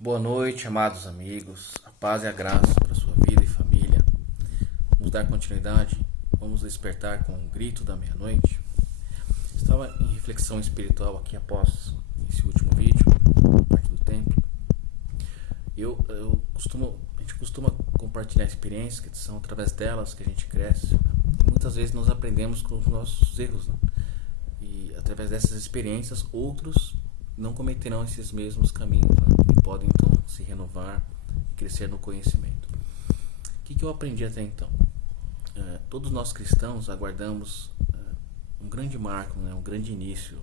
Boa noite, amados amigos. A paz e a graça para sua vida e família. Vamos dar continuidade. Vamos despertar com o grito da meia-noite. Estava em reflexão espiritual aqui após esse último vídeo, parte do templo. A gente costuma compartilhar experiências que são através delas que a gente cresce. E muitas vezes nós aprendemos com os nossos erros, né? E através dessas experiências, outros não cometerão esses mesmos caminhos, né? E podem então se renovar e crescer no conhecimento. O que eu aprendi até então? Todos nós cristãos aguardamos um grande marco, né? Um grande início.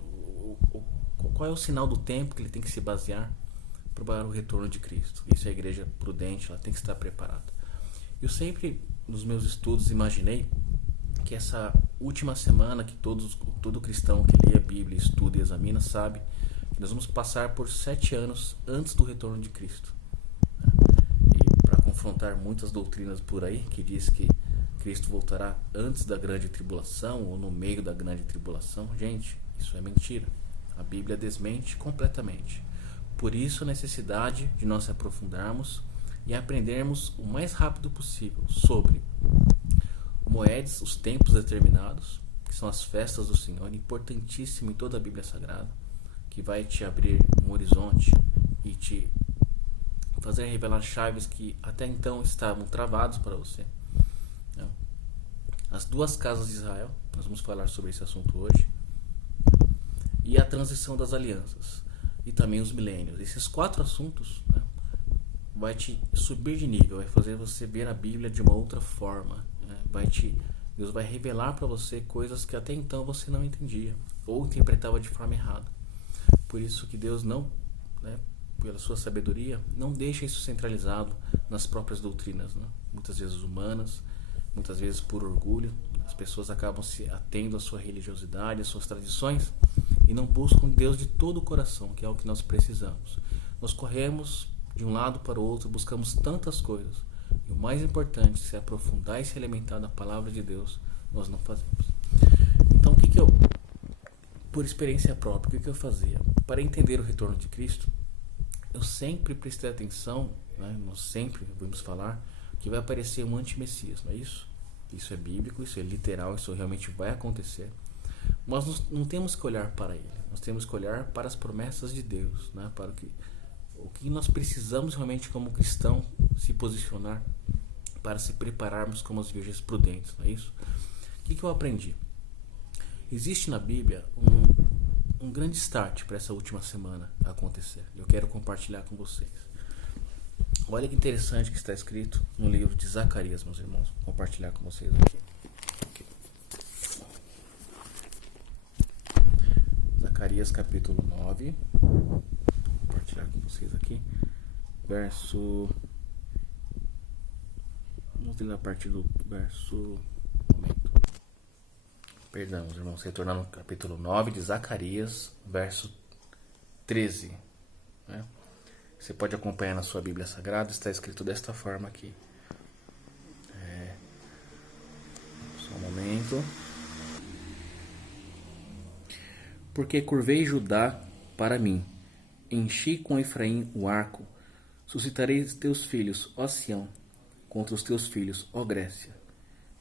Qual é o sinal do tempo que ele tem que se basear para o retorno de Cristo? Isso é a igreja prudente, ela tem que estar preparada. Eu sempre, nos meus estudos, imaginei que essa última semana que todo cristão que lê a Bíblia, estuda e examina sabe que nós vamos passar por 7 anos antes do retorno de Cristo. E para confrontar muitas doutrinas por aí que diz que Cristo voltará antes da grande tribulação ou no meio da grande tribulação, gente, isso é mentira. A Bíblia desmente completamente. Por isso a necessidade de nós se aprofundarmos e aprendermos o mais rápido possível sobre moedas, os tempos determinados, que são as festas do Senhor, importantíssimo em toda a Bíblia Sagrada, que vai te abrir um horizonte e te fazer revelar chaves que até então estavam travados para você. As duas casas de Israel, nós vamos falar sobre esse assunto hoje, e a transição das alianças, e também os milênios. Esses 4 assuntos, né, vai te subir de nível, vai fazer você ver a Bíblia de uma outra forma, né? Deus vai revelar para você coisas que até então você não entendia ou interpretava de forma errada. Por isso que Deus não, né, pela sua sabedoria, não deixa isso centralizado nas próprias doutrinas, né? Muitas vezes humanas, muitas vezes por orgulho, as pessoas acabam se atendo à sua religiosidade, às suas tradições e não buscam Deus de todo o coração, que é o que nós precisamos. Nós corremos de um lado para o outro, buscamos tantas coisas e o mais importante, se aprofundar e se alimentar da palavra de Deus, nós não fazemos. Então por experiência própria, o que eu fazia? Para entender o retorno de Cristo, eu sempre prestei atenção, né? Nós sempre vamos falar que vai aparecer um anti-messias, não é isso? Isso é bíblico, isso é literal, isso realmente vai acontecer. Mas não temos que olhar para ele, nós temos que olhar para as promessas de Deus, né? Para o que nós precisamos realmente como cristão se posicionar para se prepararmos como as virgens prudentes, não é isso? O que eu aprendi? Existe na Bíblia um grande start para essa última semana acontecer. Eu quero compartilhar com vocês. Olha que interessante que está escrito no livro de Zacarias, meus irmãos. Vou compartilhar com vocês aqui. Zacarias capítulo 9. Vou compartilhar com vocês aqui. Verso... Vamos ler a partir do verso... Perdão, meus irmãos, retornando no capítulo 9 de Zacarias, verso 13. Né? Você pode acompanhar na sua Bíblia Sagrada, está escrito desta forma aqui. Só um momento. Porque curvei Judá para mim, enchi com Efraim o arco, suscitarei teus filhos, ó Sião, contra os teus filhos, ó Grécia,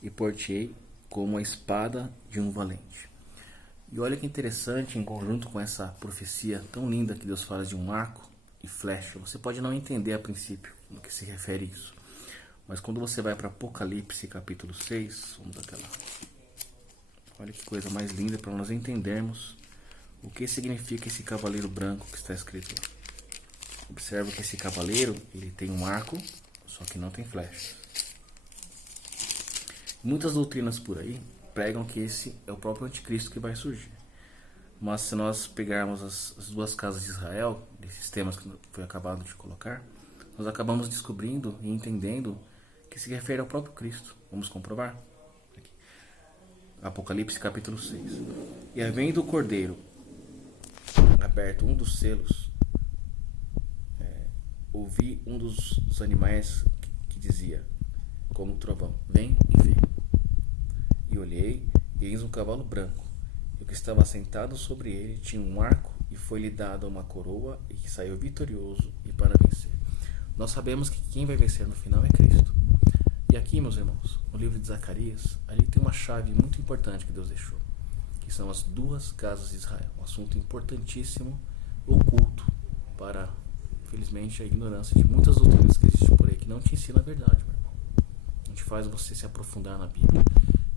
e portei como a espada de um valente. E olha que interessante, em conjunto com essa profecia tão linda que Deus fala de um arco e flecha, você pode não entender a princípio no que se refere isso, mas quando você vai para Apocalipse capítulo 6, vamos até lá. Olha que coisa mais linda para nós entendermos o que significa esse cavaleiro branco que está escrito lá. Observa que esse cavaleiro, ele tem um arco, só que não tem flechas. Muitas doutrinas por aí pregam que esse é o próprio anticristo que vai surgir. Mas se nós pegarmos as duas casas de Israel, desses temas que foi acabado de colocar, nós acabamos descobrindo e entendendo que se refere ao próprio Cristo. Vamos comprovar? Aqui. Apocalipse capítulo 6. E havendo o cordeiro aberto um dos selos, ouvi um dos animais que dizia, como trovão, vem e vê. E olhei, e eis um cavalo branco, e o que estava sentado sobre ele tinha um arco e foi-lhe dada uma coroa e que saiu vitorioso e para vencer. Nós sabemos que quem vai vencer no final é Cristo. E aqui, meus irmãos, no livro de Zacarias, ali tem uma chave muito importante que Deus deixou, que são as duas casas de Israel. Um assunto importantíssimo, oculto para, infelizmente, a ignorância de muitas doutrinas que existem por aí, que não te ensina a verdade, meu irmão. Não te faz você se aprofundar na Bíblia.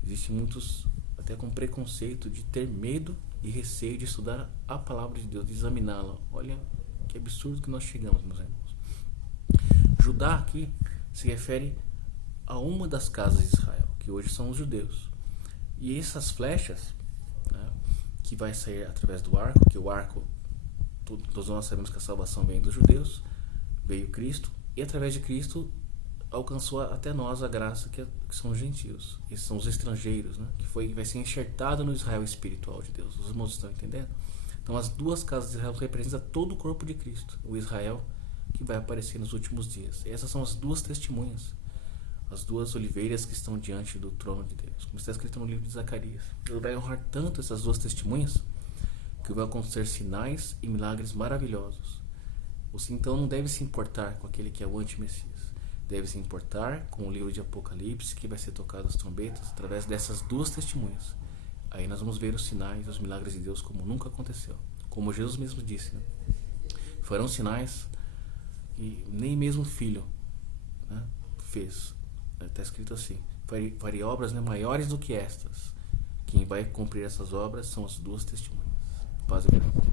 Existem muitos, até com preconceito, de ter medo e receio de estudar a palavra de Deus, de examiná-la. Olha que absurdo que nós chegamos, meus irmãos. Judá aqui se refere a uma das casas de Israel, que hoje são os judeus. E essas flechas, né, que vai sair através do arco, que o arco, todos nós sabemos que a salvação vem dos judeus, veio Cristo, e através de Cristo alcançou até nós a graça que são os gentios. Esses são os estrangeiros, né, que vai ser enxertado no Israel espiritual de Deus. Os irmãos estão entendendo? Então as duas casas de Israel representam todo o corpo de Cristo, o Israel que vai aparecer nos últimos dias. E essas são as duas testemunhas, as duas oliveiras que estão diante do trono de Deus, como está escrito no livro de Zacarias. Deus vai honrar tanto essas duas testemunhas que vai acontecer sinais e milagres maravilhosos. Você então não deve se importar com aquele que é o anti-Messias, deve se importar com o livro de Apocalipse, que vai ser tocado as trombetas através dessas duas testemunhas. Aí nós vamos ver os sinais e os milagres de Deus como nunca aconteceu, como Jesus mesmo disse, né? Farão sinais que nem mesmo o Filho, né, fez. Está escrito assim: farei obras, né, maiores do que estas. Quem vai cumprir essas obras são as duas testemunhas. Paz e bem.